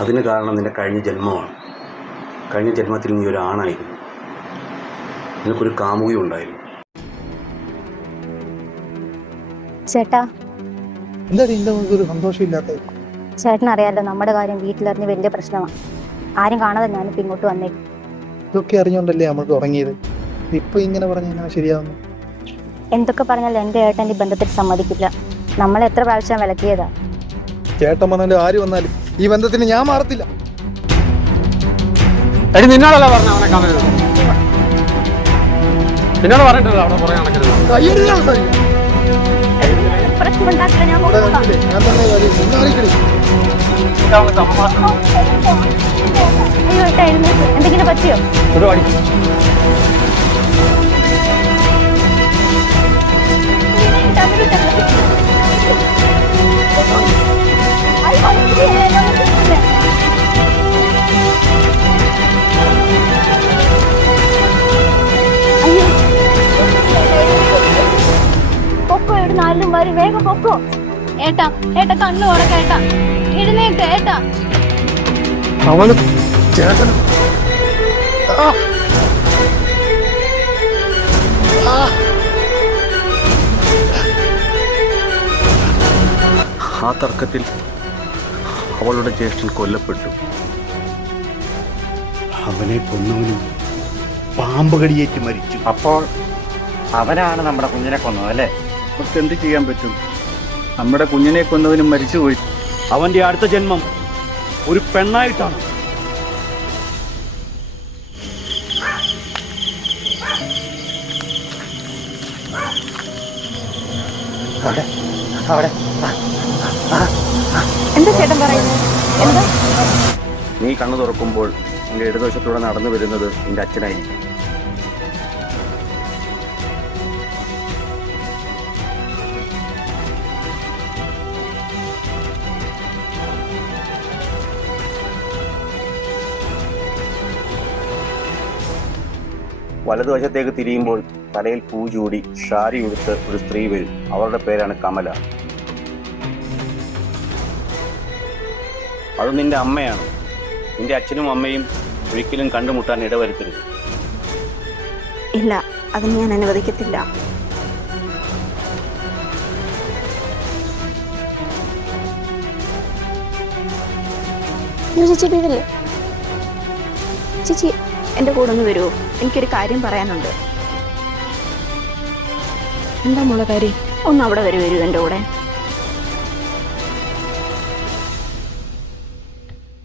അതിന് കാരണം നിൻ്റെ കഴിഞ്ഞ ജന്മമാണ്. കഴിഞ്ഞ ജന്മത്തിൽ നീ ഒരു ആണായിരുന്നു. നിനക്കൊരു കാമുകി ഉണ്ടായിരുന്നു. ചേട്ടാ, എന്താ സന്തോഷമില്ലാത്തത്? ചേട്ടനറിയാലോ നമ്മുടെ കാര്യം വീട്ടിലറിഞ്ഞ് വലിയ പ്രശ്നമാണ്. ആരും കാണാതെ ഞാനിപ്പോൾ ഇങ്ങോട്ട് വന്നേക്കും. ഇതൊക്കെ അറിഞ്ഞോണ്ടല്ലേ നമ്മൾക്ക് ഉറങ്ങിയത്. ഇപ്പൊ ഇങ്ങനെ പറഞ്ഞാൽ ശരിയാവുന്നു? എന്തൊക്കെ പറഞ്ഞാലും എൻ്റെ ഏട്ടൻ ഈ ബന്ധത്തിൽ സമ്മതിക്കില്ല. നമ്മളെ എത്ര പ്രാവശ്യം വിലക്കിയതാ. ചേട്ടൻ വന്നാലും ആര് വന്നാലും ഈ ബന്ധത്തിന് ഞാൻ മാറത്തില്ല. എടി നിന്നോടല്ല പറഞ്ഞ അവനെ കാണരുത്. നിന്നോട് പറഞ്ഞിട്ടില്ല അവിടെ പുറകെ നടക്കരുത്. പ്രശ്നമുണ്ടാക്കില്ല, ഞാൻ ഞാൻ തന്നെ കാര്യം നിന്നാളിക്കടി. അയ്യോ ഏട്ടാ, എഴുന്നേൽക്ക്. എന്തെങ്കിലും പറ്റിയോ? ഒരു വടി പൊക്കോ, ഇവിടുന്ന് ആരും വരും. വേഗം പൊക്കോ. ഏട്ടാ ഏട്ടാ, കണ്ണു ഉറക്ക. ഏട്ടാ എഴുന്നേക്ക്. ഏട്ടാ അവന് ചേട്ടൻ ആ തർക്കത്തിൽ അവളുടെ ജ്യേഷ്ഠൻ കൊല്ലപ്പെട്ടു. അവനെ കൊന്നവനും പാമ്പ് കടിയേറ്റ് മരിച്ചു. അപ്പോൾ അവനാണ് നമ്മുടെ കുഞ്ഞിനെ കൊന്നത് അല്ലേ? നമുക്ക് എന്ത് ചെയ്യാൻ പറ്റും? നമ്മുടെ കുഞ്ഞിനെ കൊന്നവനും മരിച്ചുപോയി. അവന്റെ അടുത്ത ജന്മം ഒരു പെണ്ണായിട്ടാണ്. എന്താ ചേട്ടൻ പറയുന്നത്? എന്താ? നീ കണ്ണു തുറക്കുമ്പോൾ നിന്റെ ഇടതുവശത്തൂടെ നടന്നു വരുന്നത് നിന്റെ അച്ഛനായിരിക്കും. വലതുവശത്തേക്ക് തിരിയുമ്പോൾ തലയിൽ പൂ ചൂടി സാരി ഉടുത്ത് ഒരു സ്ത്രീ വരും. അവരുടെ പേരാണ് കമല. അത് നിന്റെ അമ്മയാണ്. നിന്റെ അച്ഛനും അമ്മയും ഒരിക്കലും കണ്ടുമുട്ടാൻ ഇടവരുത്തരുത്. ഇല്ല, അത് ഞാൻ അനുവദിക്കത്തില്ല. ചേച്ചി വീടല്ലേ? ചേച്ചി എൻ്റെ കൂടെ ഒന്ന് വരുമോ? എനിക്കൊരു കാര്യം പറയാനുണ്ട്. എന്താ മോളെ കാര്യം? ഒന്ന് അവിടെ വരൂ എൻ്റെ കൂടെ.